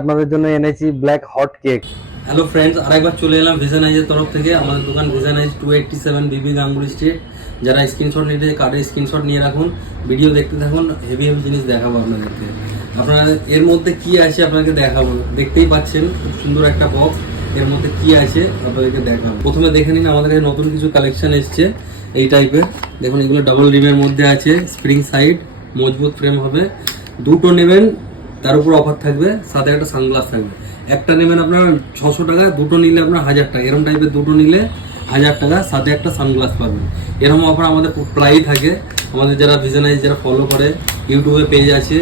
আপনাদের জন্য এনেছি black hot cake. Hello friends, আরেকবার চলে এলাম ভিশনাইজের তরফ থেকে। আমাদের দোকান ভিশনাইজ 287 বিবি গাঙ্গুলি স্ট্রিট। যারা স্ক্রিনশট নিতে কার্ডের স্ক্রিনশট নিয়ে রাখুন, ভিডিও দেখতে থাকুন, হেভি হেভি জিনিস দেখাবো আপনাদেরকে। আপনারা এর মধ্যে কি আছে আপনাকে দেখাবো, দেখতেই পাচ্ছেন খুব সুন্দর একটা বক্স। এর মধ্যে কি আছে আপনাদেরকে দেখাবো। প্রথমে দেখে নিন, আমাদের নতুন কিছু কালেকশন এসছে এই টাইপের। দেখুন, এগুলো ডাবল রিমের মধ্যে আছে, স্প্রিং সাইড, মজবুত ফ্রেম হবে। দুটো নেবেন, তার উপর অফার থাকবে, সাথে একটা সানগ্লাস থাকবে। একটা নেবেন আপনার 600 টাকা, দুটো নিলে আপনার 1000 টাকা। এরকম টাইপের দুটো নিলে 1000 টাকা, সাথে একটা সানগ্লাস পাবেন। এরকম অফার আমাদের প্রায়ই থাকে। আমাদের যারা ভিশনাইজ যারা ফলো করে, ইউটিউবে পেজ আছে,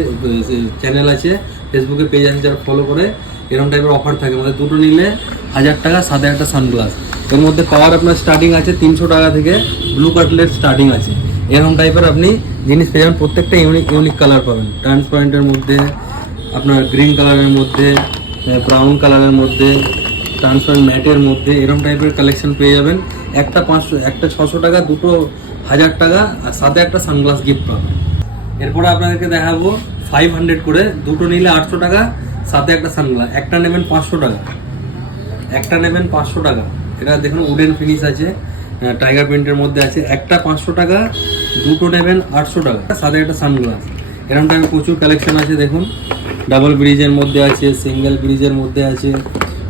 চ্যানেল আছে, ফেসবুকে পেজ আছে, যারা ফলো করে, এরকম টাইপের অফার থাকে আমাদের। দুটো নিলে 1000 টাকা, সাথে একটা সানগ্লাস। এর মধ্যে পাওয়ার আপনার স্টার্টিং আছে 300 টাকা থেকে, ব্লু কাটলেট স্টার্টিং আছে। এরকম টাইপের আপনি জিনিস পেয়ে যাবেন। প্রত্যেকটা ইউনিক কালার পাবেন, ট্রান্সপারেন্টের মধ্যে, আপনার গ্রিন কালারের মধ্যে, ব্রাউন কালারের মধ্যে, ট্রান্সপারেন্ট ম্যাটের মধ্যে, এরকম টাইপের কালেকশন পেয়ে যাবেন। একটা 500, একটা 600 টাকা, দুটো 1000 টাকা, আর সাথে একটা সানগ্লাস গিফট পাবেন। এরপরে আপনাদেরকে দেখাবো 500 করে, দুটো নিলে 800 টাকা, সাথে একটা সানগ্লাস। একটা নেবেন 500 টাকা, একটা নেবেন 500 টাকা। এটা দেখুন উডেন ফিনিশ আছে, টাইগার প্রিন্টের মধ্যে আছে। একটা 500 টাকা, দুটো নেবেন 800 টাকা, সাথে একটা সানগ্লাস। এরকম টাইপের প্রচুর কালেকশন আছে। দেখুন, ডাবল ব্রিজের মধ্যে আছে, সিঙ্গেল ব্রিজের মধ্যে আছে,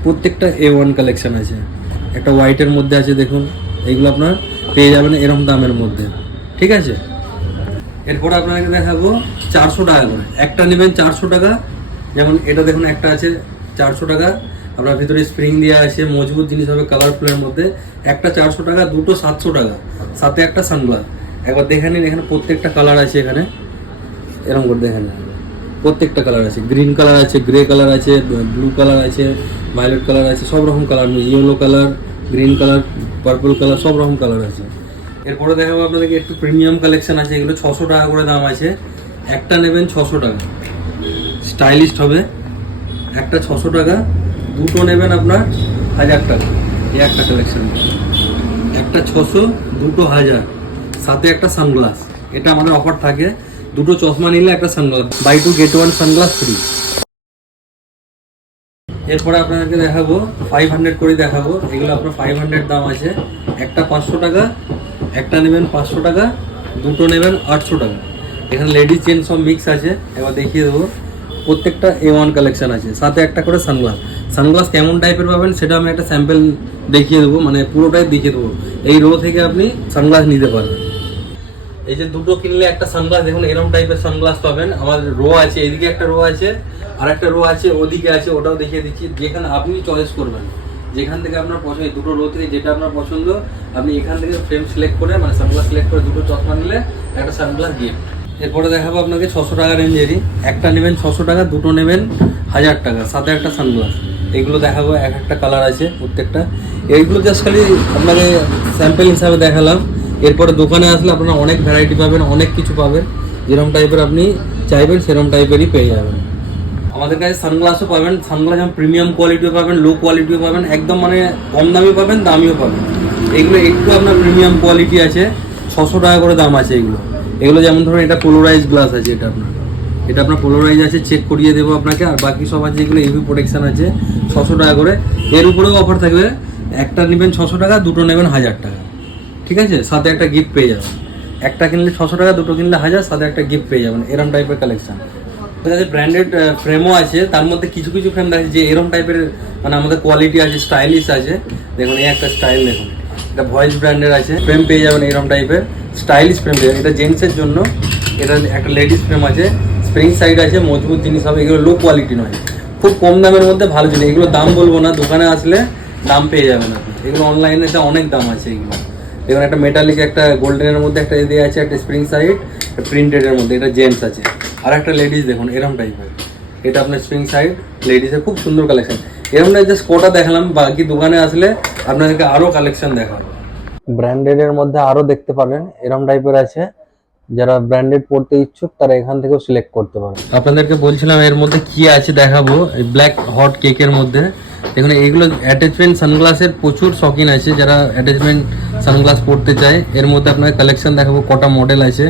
প্রত্যেকটা A1 কালেকশন আছে। একটা হোয়াইটের মধ্যে আছে, দেখুন এইগুলো আপনার পেয়ে যাবেন এরকম দামের মধ্যে, ঠিক আছে। এরপর আপনাকে দেখাবো 400 টাকা করে। একটা নেবেন 400 টাকা, যেমন এটা দেখুন একটা আছে 400 টাকা, আপনার ভিতরে স্প্রিং দেওয়া আছে, মজবুত জিনিস হবে কালারফুলের মধ্যে। একটা 400 টাকা, দুটো 700 টাকা, সাথে একটা সানগ্লাস। একবার দেখে নিন, এখানে প্রত্যেকটা কালার আছে। এখানে এরকম করে দেখে নিন, প্রত্যেকটা কালার আছে। গ্রিন কালার আছে, গ্রে কালার আছে, ব্লু কালার আছে, ভায়োলেট কালার আছে, সব রকম colour, yellow colour, green colour, purple colour, সব রকম কালার আছে। এরপরে দেখাবো আপনাদেরকে একটু প্রিমিয়াম কালেকশন আছে। এগুলো 600 টাকা করে দাম আছে। একটা নেবেন 600 টাকা, স্টাইলিশ হবে। একটা 600 টাকা, দুটো নেবেন আপনার 1000 টাকা। এই একটা কালেকশন, একটা 600, দুটো 1000, সাথে একটা সানগ্লাস। এটা আমাদের অফার থাকে। দুটো চশমা নিলে একটা sunglass, buy 2 get 1 sunglass free. এরপরে আপনাদেরকে দেখাবো 500 করে দেখাবো। এগুলো আপনার 500 দাম আছে। একটা 500 টাকা, একটা নেবেন 500 টাকা, দুটো নেবেন 800 টাকা। এখানে লেডিস জেন্টস সব মিক্স আছে। এবার দেখিয়ে দেবো, প্রত্যেকটা A1 কালেকশন আছে, সাথে একটা করে সানগ্লাস। সানগ্লাস কেমন টাইপের পাবেন সেটা আমি একটা স্যাম্পল দেখিয়ে দেবো, মানে পুরোটাই দেখিয়ে দেবো। এই রো থেকে আপনি সানগ্লাস নিতে পারবেন। এই যে দুটো কিনলে একটা সানগ্লাস, দেখুন এরকম টাইপের সানগ্লাস পাবেন। আমাদের রো আছে, এদিকে একটা রো আছে, আর একটা রো আছে ওদিকে আছে, ওটাও দেখিয়ে দিচ্ছি। যেখানে আপনি চয়েস করবেন, যেখান থেকে আপনার পছন্দ, দুটো রো থেকে যেটা আপনার পছন্দ, আপনি এখান থেকে ফ্রেম সিলেক্ট করে, মানে সানগ্লাস সিলেক্ট করে, দুটো চশমা নিলে একটা সানগ্লাস গিফট। এরপরে দেখাবো আপনাকে 600 টাকা রেঞ্জেরই। একটা নেবেন 600 টাকা, দুটো নেবেন 1000 টাকা, সাথে একটা সানগ্লাস। এইগুলো দেখাবো, এক একটা কালার আছে প্রত্যেকটা। এইগুলো জাস্ট খালি আপনাকে স্যাম্পল হিসাবে দেখালাম। এরপরে দোকানে আসলে আপনারা অনেক ভ্যারাইটি পাবেন, অনেক কিছু পাবেন। যেরকম টাইপের আপনি চাইবেন সেরকম টাইপেরই পেয়ে যাবেন। আমাদের কাছে সানগ্লাসও পাবেন। সানগ্লাস যেমন প্রিমিয়াম কোয়ালিটিও পাবেন, লো কোয়ালিটিও পাবেন, একদম মানে কম দামিও পাবেন, দামিও পাবেন। এগুলো একটু আপনার প্রিমিয়াম কোয়ালিটি আছে, 600 টাকা করে দাম আছে এগুলো। এগুলো যেমন ধরুন এটা পোলোরাইজ গ্লাস আছে, এটা আপনার পোলোরাইজ আছে, চেক করিয়ে দেবো আপনাকে। আর বাকি সব আছে যেগুলো ইউভি প্রোটেকশন আছে, 600 টাকা করে। এর উপরেও অফার থাকবে, একটা নেবেন 600 টাকা, দুটো নেবেন 1000 টাকা, ঠিক আছে, সাথে একটা গিফট পেয়ে যাবেন। একটা কিনলে 600 টাকা, দুটো কিনলে 1000, সাথে একটা গিফট পেয়ে যাবেন। এরকম টাইপের কালেকশন। আমাদের কাছে ব্র্যান্ডেড ফ্রেমও আছে। তার মধ্যে কিছু কিছু ফ্রেম আছে যে এরকম টাইপের, মানে আমাদের কোয়ালিটি আছে, স্টাইলিশ আছে। দেখুন এই একটা স্টাইল, দেখুন এটা ভয়েস ব্র্যান্ডের আছে। ফ্রেম পেয়ে যাবেন এরকম টাইপের স্টাইলিশ ফ্রেম পেয়ে যাবেন। এটা জেন্টসের জন্য, এটা একটা লেডিস ফ্রেম আছে, স্প্রিং সাইড আছে, মজবুত জিনিস হবে। এগুলো লো কোয়ালিটি নয়, খুব কম দামের মধ্যে ভালো জিনিস। এগুলো দাম বলবো না, দোকানে আসলে দাম পেয়ে যাবেন আপনি। এগুলো অনলাইনে অনেক দাম আছে এগুলো। দেখুন একটা মেটালিক, একটা গোল্ডেনের মধ্যে একটা দিয়ে আছে, একটা স্প্রিং সাইড প্রিন্টেডের মধ্যে, এটা জেন্টস আছে। আর একটা লেডিস, দেখুন এরকম টাইপের, এটা আপনার স্প্রিং সাইড লেডিসের, খুব সুন্দর কালেকশন। এরকম টাইপ জাস্ট কোটা দেখালাম, বাকি দোকানে আসলে আপনাদেরকে আরও কালেকশন দেখাবো। ব্র্যান্ডেডের মধ্যে আরও দেখতে পাবেন, এরকম টাইপের আছে। যারা ব্র্যান্ডেড পড়তে ইচ্ছুক তারা এখান থেকেও সিলেক্ট করতে পারে। আপনাদেরকে বলছিলাম এর মধ্যে কি আছে দেখাবো। এই ব্ল্যাক হট কেকের মধ্যে দেখুন, এইগুলো অ্যাটাচমেন্ট সানগ্লাসের প্রচুর শখিন আছে, যারা অ্যাটাচমেন্ট সানগ্লাস পড়তে চায়। এর মধ্যে আপনার কালেকশন দেখাবো, কটা মডেল আছে।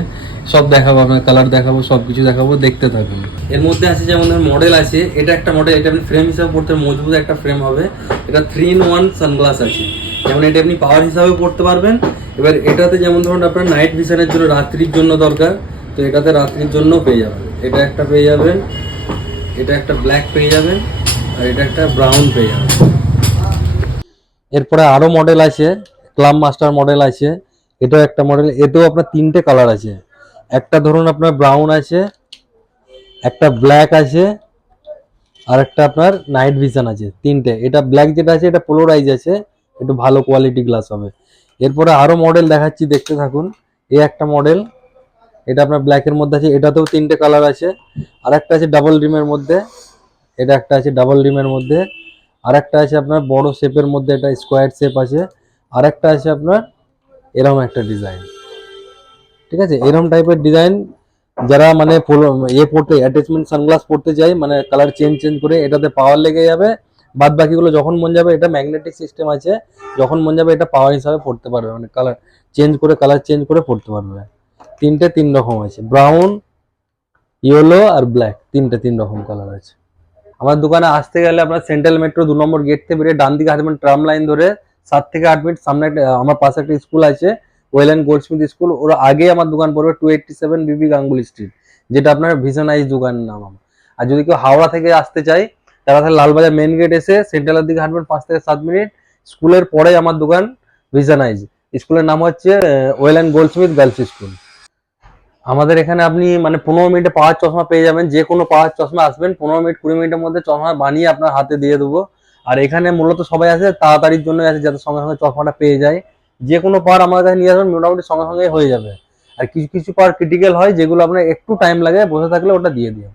সব দেখাবো, আপনার কালার দেখাবো, সবকিছু দেখাবো, দেখতে থাকুন। এর মধ্যে আছে যেমন মডেল আছে, এটা একটা মডেল, এটা আপনি ফ্রেম হিসাবে পড়তে মজবুত একটা ফ্রেম হবে। এটা 3-in-1 সানগ্লাস আছে, যেমন এটা আপনি পাওয়ার হিসাবে পড়তে পারবেন। এবার এটাতে যেমন ধরুন আপনার নাইট ভিশনের জন্য, রাত্রির জন্য দরকার, তো এটাতে রাত্রির জন্য পেয়ে যাবেন। এটা একটা পেয়ে যাবেন, এটা একটা ব্ল্যাক পেয়ে যাবেন, আর এটা একটা ব্রাউন পেয়ে যাবেন। এরপরে আরো মডেল আছে, ক্লাব মাস্টার মডেল আছে, এটাও একটা মডেল। এতেও আপনার 3টে কালার আছে, একটা ধরুন আপনার ব্রাউন আছে, একটা ব্ল্যাক আছে, আর একটা আপনার নাইট ভিশন আছে, 3টে। এটা ব্ল্যাক যেটা আছে এটা পোলোরাইজ আছে, একটু ভালো কোয়ালিটি গ্লাস হবে। এরপরে আরো মডেল দেখাচ্ছি, দেখতে থাকুন। এই একটা মডেল, এটা আপনার ব্ল্যাকের মধ্যে আছে, এটাতেও 3টে কালার আছে। আর একটা আছে ডাবল রিমের মধ্যে, এটা একটা আছে ডাবল রিমের মধ্যে। আর একটা আছে আপনার বড় শেপের মধ্যে, এটা স্কোয়ার শেপ আছে। আর একটা আছে আপনার এরকম একটা ডিজাইন, ঠিক আছে? এরকম টাইপের ডিজাইন যারা মানে পড়তে অ্যাটাচমেন্ট সানগ্লাস পড়তে চাই, মানে কালার চেঞ্জ করে, এটাতে পাওয়ার লেগে যাবে। বাদ বাকিগুলো যখন মন যাবে, এটা ম্যাগনেটিক সিস্টেম আছে, যখন মন যাবে এটা পাওয়ার হিসাবে পড়তে পারবে, মানে কালার চেঞ্জ করে পড়তে পারবে। 3 রকম আছে, ব্রাউন, ইয়েলো আর ব্ল্যাক, 3 রকম কালার আছে। আমার দোকানে আসতে গেলে আপনার সেন্ট্রাল মেট্রো 2 নম্বর গেট থেকে বেরিয়ে ডান দিকে হাঁটবেন, ট্রাম লাইন ধরে 7 থেকে 8 মিনিট সামনে আমার পাশে একটা স্কুল আছে, ওয়েল অ্যান্ড গোল্ডস্মিথ স্কুল, ওর আগে আমার দোকান পড়বে 287 বিবি গাঙ্গুলি স্ট্রিট, যেটা আপনার ভিশনাইজ দোকানের নাম আমার। আর যদি কেউ হাওড়া থেকে আসতে চায়, তারা তাহলে লালবাজার মেন গেট এসে সেন্ট্রালের দিকে হাঁটবেন 5 থেকে 7 মিনিট, স্কুলের পরে আমার দোকান ভিশনাইজ। স্কুলের নাম হচ্ছে well and Goldsmith girls school. আমাদের এখানে আপনি মানে 15 মিনিটে পাওয়ার চশমা পেয়ে যাবেন, যে কোনো পাওয়ার চশমা আসবেন, 15-20 মিনিটের মধ্যে চশমা বানিয়ে আপনার হাতে দিয়ে দেবো। আর এখানে মূলত সবাই আসে তাড়াতাড়ির জন্য, আসে যাতে সঙ্গে সঙ্গে চশমাটা পেয়ে যায়। যে কোনো পাওয়ার আমার কাছে নিয়ে আসবেন, মোটামুটি সঙ্গে সঙ্গে হয়ে যাবে। আর কিছু কিছু পাওয়ার ক্রিটিক্যাল হয়, যেগুলো আপনার একটু টাইম লাগে, বসে থাকলে ওটা দিয়ে দিই।